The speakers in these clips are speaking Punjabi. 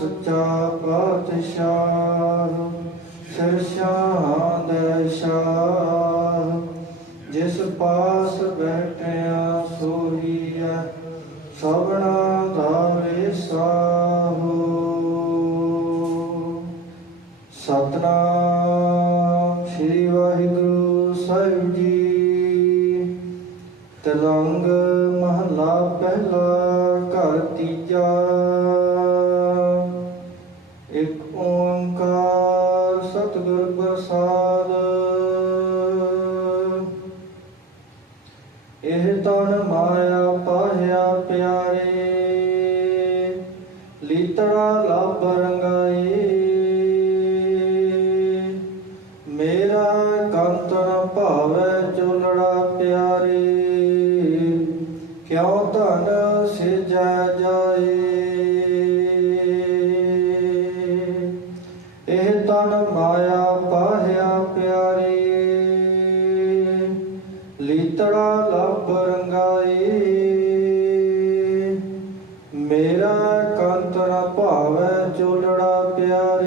ਸੱਚਾ ਪਾਤਸ਼ਾਹ ਸਰਸ਼ਾਂ ਦੇ ਸ਼ਾਹ। ਜਿਸ ਪਾਸ ਬੈਠਿਆ ਸੋਹੀਐ ਸਭਨਾ ਦਾ ਵਿਸਾਹੋ ਸਤਨਾਮ ਸ੍ਰੀ ਵਾਹਿਗੁਰੂ ਸਾਹਿਬ ਜੀ। ਤਲੰਗ ਮਹਲਾ ਪਹਿਲਾ ਘਰ ਤੀਜਾ। ਸਤਿਗੁਰ ਇਹ ਤਨ ਮਾਇਆ ਪਾਹਿਆ ਪਿਆਰੇ, ਲੀਤੜਾ ਲੱਭ ਰੰਗਾਈ। ਮੇਰਾ ਕੰਤਨ ਭਾਵੇ ਚੋਲੜਾ ਪਿਆਰੇ, ਕਿਉ ਧਨ ਸਿਜੈ ਜਾਏ। ਇਹ ਤਨ ਮਾ ਲੀਤੜਾ ਲੱਭ ਰੰਗਾਈ। ਮੇਰਾ ਕੰਤਨ ਭਾਵੈ ਚੋਲੜਾ ਪਿਆ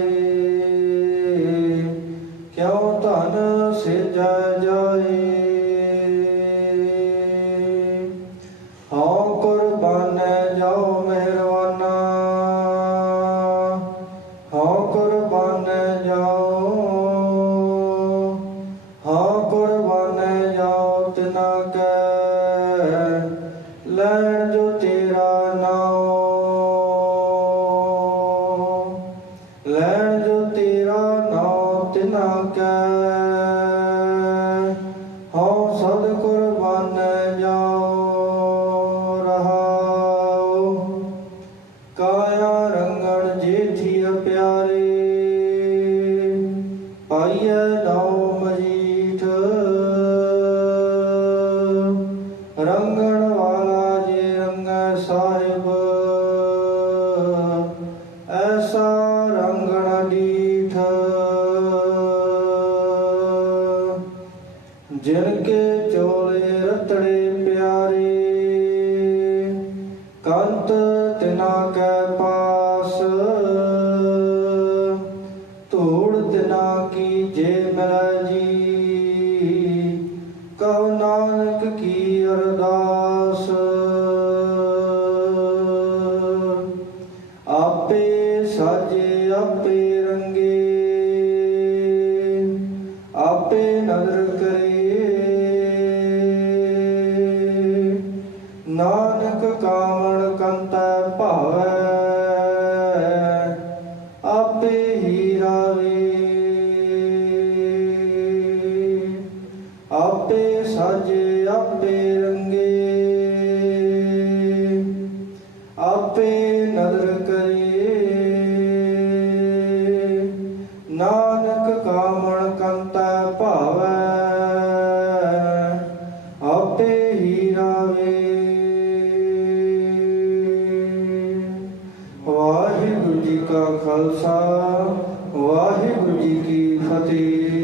ਤੇਰਾ ਜੋ ਤੇਰਾ ਨਾਉ ਤਿਨਾ ਕੈ, ਹਉ ਸਦ ਕੁਰਬਾਨ ਜਾਉ ਰਹਾਉ। ਕਾਇਆ ਰੰਗਣ ਜੇਠੀ ਪਿਆਰੇ, ਪਾਈਐ ਨਾਉ ਡੀਠ ਜਿਨ ਕੇ ਚੋਲੇ ਰਤੜੇ ਪਿਆਰੇ, ਕੰਤ ਤਿਨਾ ਕੈ ਪਾਸ। ਧੂੜ ਤਿਨਾ ਕੀ ਜੇ ਮਿਲੈ ਜੀ, ਕਹੋ ਨਾਨਕ ਕੀ ਅਰਦਾਸ। ਆਪੇ ਸਾਜੇ, ਆਪੇ ਸਾਜੇ ਆਪੇ ਰੰਗੇ। ਆਪੇ ਨਦਰ ਕਰੇ ਨਾਨਕ ਕਾਮਣ ਕੰਤੈ ਭਾਵੈ, ਆਪੇ ਹੀ ਰਾਵੇ। ਵਾਹਿਗੁਰੂ ਜੀ ਕਾ ਖਾਲਸਾ, ਵਾਹਿਗੁਰੂ ਜੀ ਕੀ ਫਤਿਹ।